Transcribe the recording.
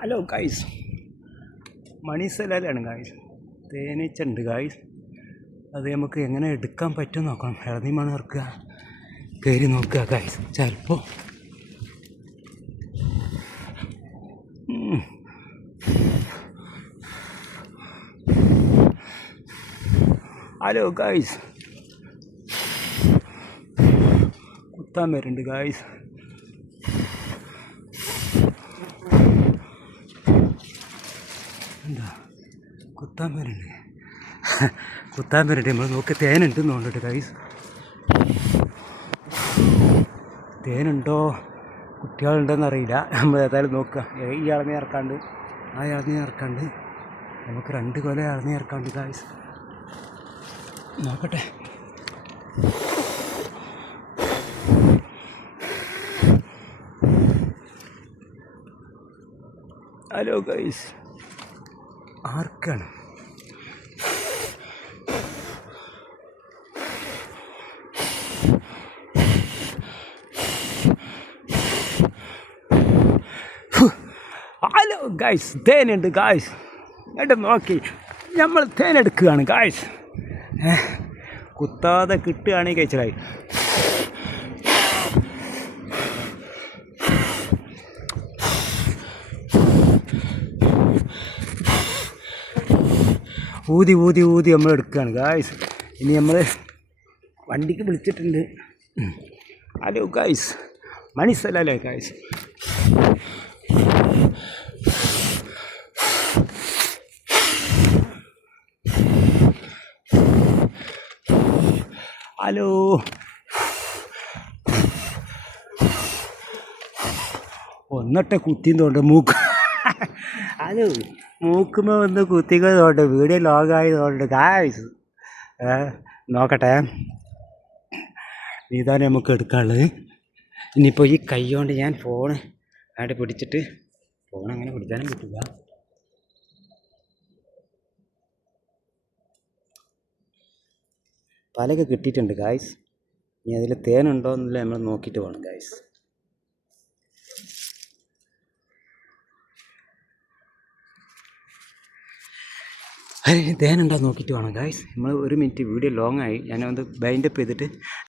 Hello guys, മണിസലാലാണ് guys. തേനീച്ചുണ്ട് guys. അത് നമുക്ക് എങ്ങനെ എടുക്കാൻ പറ്റും നോക്കണം. ഇളനീ മണം ഇറക്കുക, കയറി നോക്കുക ഗായ്സ്. ചിലപ്പോൾ ഹലോ ഗായ്സ്, കുത്താൻ വരുന്നുണ്ട് ഗായ്സ്. എന്താ കുത്താൻ വരുന്നുണ്ട് നമ്മൾ നോക്കി. തേനുണ്ടെന്ന് തോന്നിട്ട് ഗായ്സ്. തേനുണ്ടോ കുട്ടികളുണ്ടെന്ന് അറിയില്ല. നമ്മൾ ഏതായാലും നോക്കുക. ഈ ഇളനീ ഇറക്കാണ്ട് ആ ഇളനീ ഇറക്കാണ്ട് നമുക്ക് 2 കൊല ഇളനീ ഇറക്കാണ്ട് ഗായ്സ്. നോക്കട്ടെ. ഹലോ ഗൈസ്, ആർക്കാണ് ഹലോ ഗൈസ്, തേനുണ്ട് ഗായ്സ്. എന്നിട്ട് നോക്കി നമ്മൾ തേനെടുക്കുകയാണ് ഗായ്സ്. കുത്താതെ കിട്ടുകയാണെങ്കിൽ കഴിച്ചതായി. ഊതി നമ്മൾ എടുക്കുകയാണ് ഗായ്സ്. ഇനി നമ്മൾ വണ്ടിക്ക് വിളിച്ചിട്ടുണ്ട്. ഹലോ ഗായ്സ്, മണിസലല്ലേ ഗായ്സ്. ഹലോ, ഒന്നിട്ട് കുത്തിന്നോണ്ട് മൂക്ക്. ഹലോ, മൂക്കുമ്പോൾ ഒന്ന് കുത്തിക്കുന്നതുകൊണ്ട് വീഡിയോ ലോഗായതുകൊണ്ട് ഗായ്സ്. നോക്കട്ടെ, ഇതാണ് നമുക്ക് എടുക്കാനുള്ളത്. ഇനിയിപ്പോൾ ഈ കൈ കൊണ്ട് ഞാൻ ഫോൺ അവിടെ പിടിച്ചിട്ട്, ഫോൺ അങ്ങനെ പിടിക്കാനും പറ്റില്ല. പലയൊക്കെ കിട്ടിയിട്ടുണ്ട് ഗായ്സ്. ഇനി അതിൽ തേനുണ്ടോ എന്നല്ല നമ്മൾ നോക്കിയിട്ട് വേണം ഗായ്സ്. തേനുണ്ടോ നോക്കിയിട്ട് വേണം ഗായ്സ്. നമ്മൾ 1 മിനിറ്റ് വീഡിയോ ലോങ് ആയി. ഞാനൊന്ന് ബൈൻഡപ്പ് ചെയ്തിട്ട്